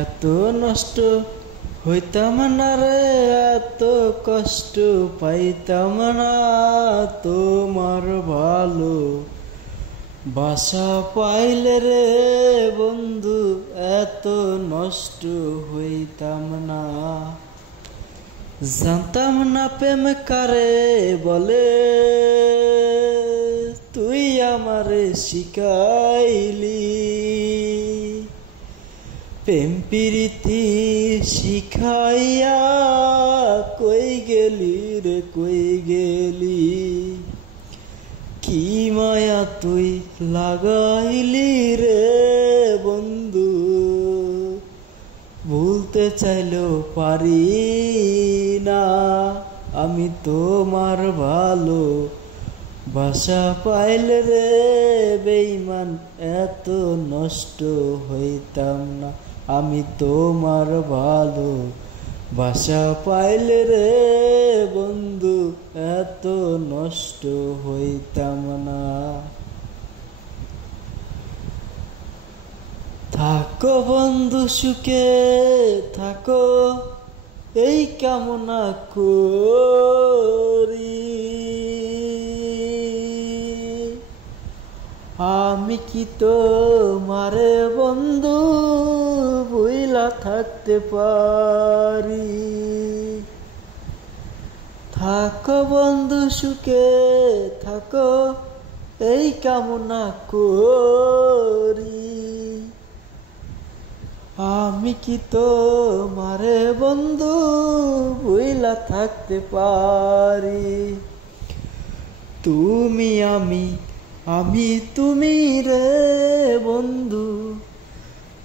এত নষ্ট হইতাম না রে, এত কষ্ট পাইতাম না তোমার ভালো বাসা পাইলে রে বন্ধু, এত নষ্ট হইতাম না। জানতাম না প্রেম কারে বলে, তুই আমারে শিখাইলি। প্রেম প্রীতি শিখাইয়া কই গেলি রে, কই গেলি। কি মায়া তুই লাগাইলি রে বন্ধু, ভুলতে চাইলেও পারি না। আমি তোমার ভালো বাসা পাইলে রে বেঈমান, এত নষ্ট হইতাম না। আমি তোমার ভালো বাসা পাইলে রে বন্ধু, এত নষ্ট হইতাম না। থাকো বন্ধু সুখে থাকো, এই কামনা করি। আমি কি তোমারে বন্ধু ভুইলা থাকতে পারি। থাকো বন্ধু সুখে থাকো, এই কামনা করি। আমি কি তোমারে বন্ধু ভুইলা থাকতে পারি। তুমি আমি, আমি তুমি রে বন্ধু।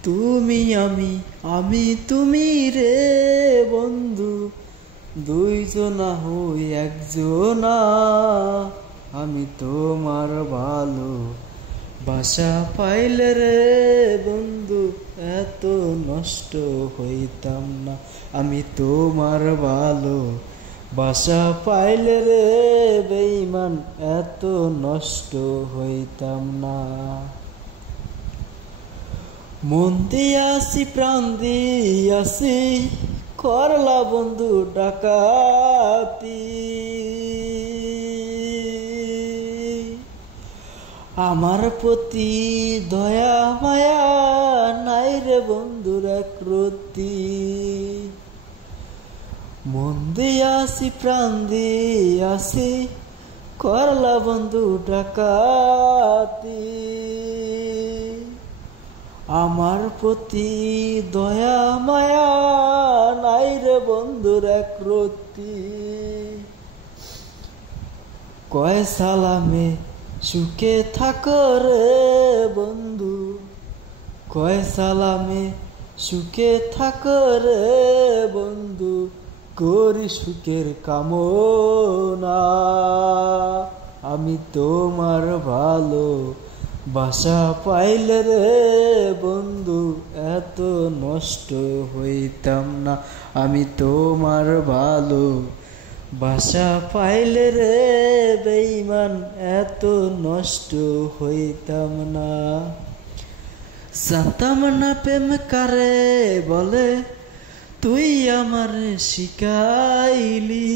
তুমি আমি, আমি তুমি রে বন্ধু। দুইজনা হই একজনা, আমি তোমার ভালো বাসা পাইলে রে বন্ধু, এত নষ্ট হইতাম না। আমি তোমার ভালো বাসা পাইলে রে বেঈমান, এত নষ্ট হইতাম না। মন দিয়াছি প্রাণ দিয়াছি, করলা বন্ধু ডাকাতি। আমার প্রতি দয়া মায়া নাই রে বন্ধুর একরতি। মন দিয়াছি প্রাণ দিয়াছি, করলা বন্ধু ডাকাতি। আমার প্রতি দয়া মায়া নাই রে বন্ধুর একরতি। কয় সালামে সুখে থাকো রে বন্ধু, কয় সালামে সুখে থাকো রে বন্ধু। করি সুখের কামনা, আমি তোমার ভালো বাসা পাইলে রে বন্ধু, এত নষ্ট হইতাম না। আমি তোমার ভালো বাসা পাইলে রে বেঈমান, এত নষ্ট হইতাম না। জানতাম না প্রেম কারে বলে, তুই আমার শিখাইলি।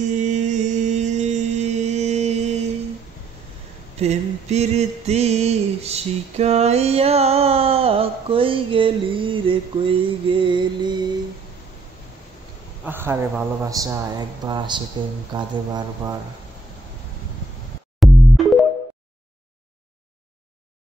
প্রেম প্রীতি শিখাইয়া কই গেলি রে, কই গেলি। আহারে ভালোবাসা একবার আসে, প্রেম কাঁদে বারবার।